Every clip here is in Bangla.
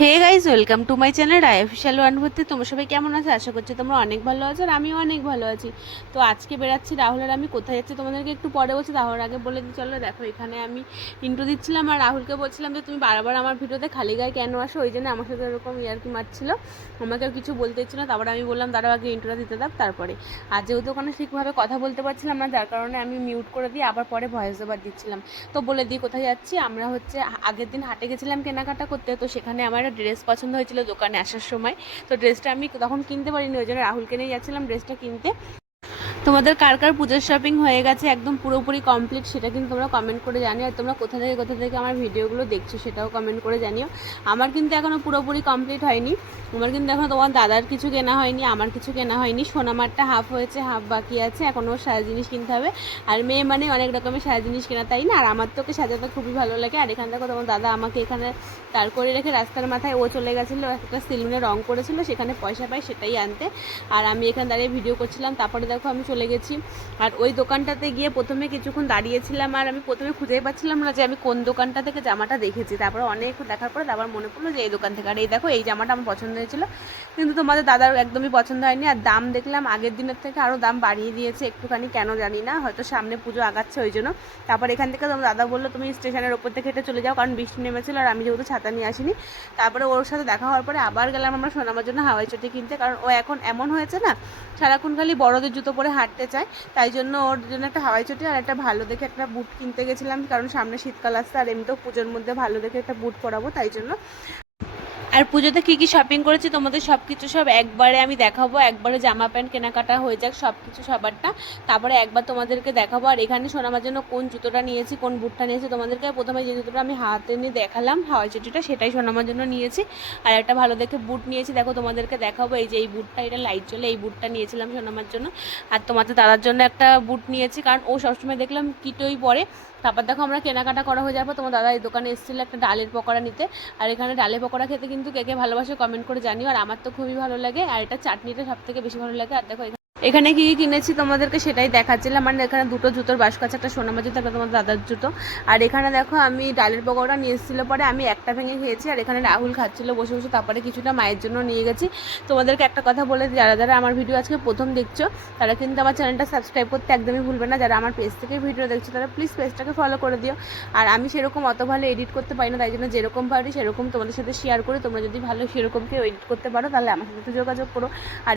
Hey guys, welcome to my channel Roy official অনুভূতি। তোমরা সবাই কেমন আছো? আশা করছি তোমরা অনেক ভালো আছো আর আমিও অনেক ভালো আছি। তো আজকে বেরাচ্ছি, রাহুল আর আমি কোথায় যাচ্ছি তোমাদেরকে একটু পরে বলছি, তাহলে আগে বলে দিই। চলো দেখো, এখানে আমি ইন্ট্রো দিচ্ছিলাম আর রাহুলকে বলছিলাম যে তুমি বারবার আমার ভিডিওতে খালি গায়ে কেন আসো, ওই জন্য আমার সাথে এরকম ইয়ার্কি মারছিল, আমাকে কিছু বলতে ইচ্ছিল না। তারপরে আমি বললাম তারাও আগে ইন্ট্রোটা দিতে দাও তারপরে। আর যেহেতু ওখানে ঠিকভাবে কথা বলতে পারছিলাম না, যার কারণে আমি মিউট করে দিয়ে আবার পরে ভয়েস ওভার দিচ্ছিলাম। তো বলে দিই কোথায় যাচ্ছি। আমরা হচ্ছে আগের দিন হাটে গেছিলাম কেনাকাটা করতে, তো সেখানে আমার একটা ড্রেস পছন্দ হয়েছিল দোকানে আসার সময়। তো ড্রেসটা আমি তখন কিনতে পারিনি, ওই জন্য রাহুলকে নিয়ে যাচ্ছিলাম ড্রেসটা কিনতে। তোমাদের কার কার পুজোর শপিং হয়ে গেছে একদম পুরোপুরি কমপ্লিট, সেটা কিন্তু তোমরা কমেন্ট করে জানিও। আর তোমরা কোথা থেকে আমার ভিডিওগুলো দেখছো সেটাও কমেন্ট করে জানিও। আমার কিন্তু এখনও পুরোপুরি কমপ্লিট হয়নি, আমার কিন্তু এখনও তোমার দাদার কিছু কেনা হয়নি, আমার কিছু কেনা হয়নি। সোনামারটা হাফ হয়েছে, হাফ বাকি আছে, এখনও সাজা জিনিস কিনতে হবে। আর মেয়ে মানে অনেক রকমের সাজা জিনিস কেনা, তাই না? আর আমার তো ওকে সাজাতে খুবই ভালো লাগে। আর এখান থেকে তোমার দাদা আমাকে এখানে দাঁড় করে রেখে রাস্তার মাথায় ও চলে গেছিলো, একটা সেলুনে রং করেছিল, সেখানে পয়সা পাই সেটাই আনতে। আর আমি এখানে দাঁড়িয়ে ভিডিও করছিলাম। তারপরে দেখো আমি চলে গেছি আর ওই দোকানটাতে গিয়ে প্রথমে কিছুক্ষণ দাঁড়িয়েছিলাম। আর আমি প্রথমে খুঁজেই পাচ্ছিলাম না যে আমি কোন দোকানটা থেকে জামাটা দেখেছি। তারপরে অনেক দেখার পরে তারপর মনে পড়লো যে এই দোকান থেকে। আর এই দেখো, এই জামাটা আমার পছন্দ হয়েছিল, কিন্তু তোমাদের দাদার একদমই পছন্দ হয়নি। আর দাম দেখলাম আগের দিনের থেকে আরও দাম বাড়িয়ে দিয়েছে একটুখানি, কেন জানি না, হয়তো সামনে পুজো আগাচ্ছে ওই জন্য। তারপর এখান থেকে তোমার দাদা বললো তুমি স্টেশনের ওপর থেকে হেঁটে চলে যাও, কারণ বৃষ্টি নেমেছিল আর আমি যেহেতু ছাতা নিয়ে আসিনি। তারপরে ওর সাথে দেখা হওয়ার পরে আবার গেলাম আমরা সোনামার জন্য হাওয়াই চটি কিনতে, কারণ ও এখন এমন হয়েছে না, সারাক্ষণ খালি বড়দের জুতো পরে হাঁটতে চায়। তাই জন্য ওর জন্য একটা হাওয়াই চটি আর একটা ভালো দেখে একটা বুট কিনতে গেছিলাম, কারণ সামনে শীতকাল আসছে আর এমনিতেও পুজোর মধ্যে ভালো দেখে একটা বুট পরাবো, তাই জন্য। আর পুজোতে কী কী শপিং করেছি তোমাদের সব কিছু সব একবারে আমি দেখাবো। একবারে জামা প্যান্ট কেনাকাটা হয়ে যাক সব কিছু সবারটা, তারপরে একবার তোমাদেরকে দেখাবো। আর এখানে শোনাবার জন্য কোন জুতোটা নিয়েছি, কোন বুটটা নিয়েছি, তোমাদেরকে প্রথমে যে জুতোটা আমি হাতে নিয়ে দেখালাম হাওয়াই চটিটা, সেটাই শোনাবার জন্য নিয়েছি। আর একটা ভালো দেখে বুট নিয়েছি, দেখো তোমাদেরকে দেখাবো। এই যে এই বুটটা, এটা লাইট চলে, এই বুটটা নিয়েছিলাম শোনাবার জন্য। আর তোমাদের দাদার জন্য একটা বুট নিয়েছি, কারণ ও সবসময় দেখলাম কিটোই পরে। তারপর দেখো আমরা কেনাকাটা করা হয়ে যাওয়ার পর তোমার দাদা এই দোকানে এসেছিলো একটা ডালের পকোড়া নিতে। আর এখানে ডালের পকোড়া খেতে কিন্তু কে কে ভালোবাসে কমেন্ট করে জানিও। আর আমার তো খুবই ভালো লাগে, আর এটা চাটনিটা সব থেকে বেশি ভালো লাগে। আর দেখো এখানে কি কিনেছি তোমাদেরকে সেটাই দেখাচ্ছিলাম। মানে এখানে দুটো জুতোর বাস্ক আছে, একটা সোনামার জুতো, একটা তোমার দাদার জুতো। আর এখানে দেখো আমি ডালের পকোড়া নিয়ে এসেছিলো, পরে আমি একটা ভেঙে খেয়েছি। আর এখানে রাহুল খাচ্ছিলো বসে বসে, তারপরে কিছুটা মায়ের জন্য নিয়ে গেছি। তোমাদেরকে একটা কথা বলে, যারা যারা আমার ভিডিও আজকে প্রথম দেখছো তারা কিন্তু আমার চ্যানেলটা সাবস্ক্রাইব করতে একদমই ভুলবে না। যারা আমার পেজ থেকে ভিডিও দেখছো তারা প্লিজ পেজটাকে ফলো করে দিও। আর আমি সেরকম অত ভালো এডিট করতে পারি না, তাই জন্য যেরকম পারি সেরকম তোমাদের সাথে শেয়ার করি। তোমরা যদি ভালো সেরকম কেউ এডিট করতে পারো তাহলে আমার সাথে যোগাযোগ করো। আর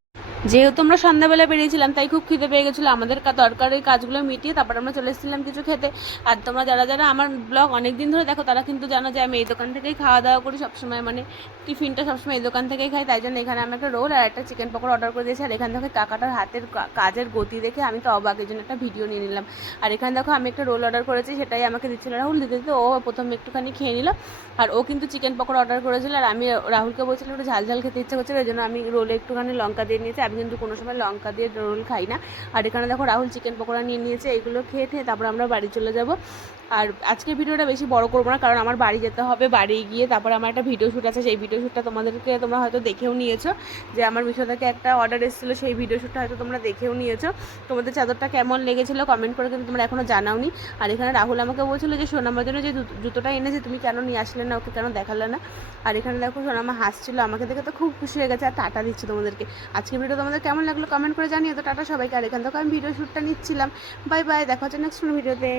যেহেতু আমরা সন্ধ্যাবেলা বেরিয়েছিলাম তাই খুব খিদে পেয়ে গেছিলো, আমাদের দরকারি কাজগুলো মিটিয়ে তারপর আমরা চলে এসেছিলাম কিছু খেতে। আর তোমরা যারা যারা আমার ব্লগ অনেক দিন ধরে দেখো তারা কিন্তু জানো যে আমি এই দোকান থেকেই খাওয়া দাওয়া করি সবসময়, মানে টিফিনটা সবসময় এই দোকান থেকেই খাই। তাই জন্য এখানে আমি একটা রোল আর একটা চিকেন পকোড়া অর্ডার করে দিয়েছি। আর এখান থেকে কাকাটার হাতের কাজের গতি দেখে আমি তো অবাক, এই জন্য একটা ভিডিও নিয়ে নিলাম। আর এখানে দেখো আমি একটা রোল অর্ডার করেছি, সেটাই আমাকে দিচ্ছিল রাহুল, দিতে দিতে ও প্রথমে একটুখানি খেয়ে নিল। আর ও কিন্তু চিকেন পকোড়া অর্ডার করেছিল, আর আমি রাহুলকে বলছিলাম একটু ঝাল ঝাল খেতে ইচ্ছা করছিল, এই জন্য আমি রোলে একটুখানি লঙ্কা দিয়ে নিয়েছি। আমি কিন্তু কোনো সময় লঙ্কা দিয়ে রোল খাই না। আর এখানে দেখো রাহুল চিকেন পকোড়া নিয়ে নিয়েছে, এইগুলো খেয়ে তারপর আমরা বাড়ি চলে যাব। আর আজকের ভিডিওটা বেশি বড় করবো না, কারণ আমার বাড়ি যেতে হবে, বাড়ি গিয়ে তারপর আমার একটা ভিডিও শ্যুট আছে, সেই ভিডিও শ্যুটটা তোমরা হয়তো দেখেও নিয়েছো, যে আমার মিশো থেকে একটা অর্ডার এসেছিলো, সেই ভিডিও শ্যুটটা হয়তো তোমরা দেখেও নিয়েছো। তোমাদের চাদরটা কেমন লেগেছিলো কমেন্ট করে কিন্তু তোমরা এখনও জানাওনি। আর এখানে রাহুল আমাকে বলছিলো যে সোনামার জন্য যে জুতোটা এনেছে তুমি কেন নিয়ে আসলে না, ওকে কেন দেখালে না। আর এখানে দেখো সোনামা হাসছিলো, আমাকে দেখে তো খুব খুশি হয়ে গেছে। আর টাটা দিচ্ছি তোমাদেরকে। আজকের ভিডিও তোমাদের কেমন লাগলো কমেন্ট করে জানিয়ে তো। টাটা সবাইকে। আর এখান থেকে আমি ভিডিও শ্যুটটা নিচ্ছিলাম। বাই বাই, দেখা হচ্ছে নেক্সট ভিডিওতে।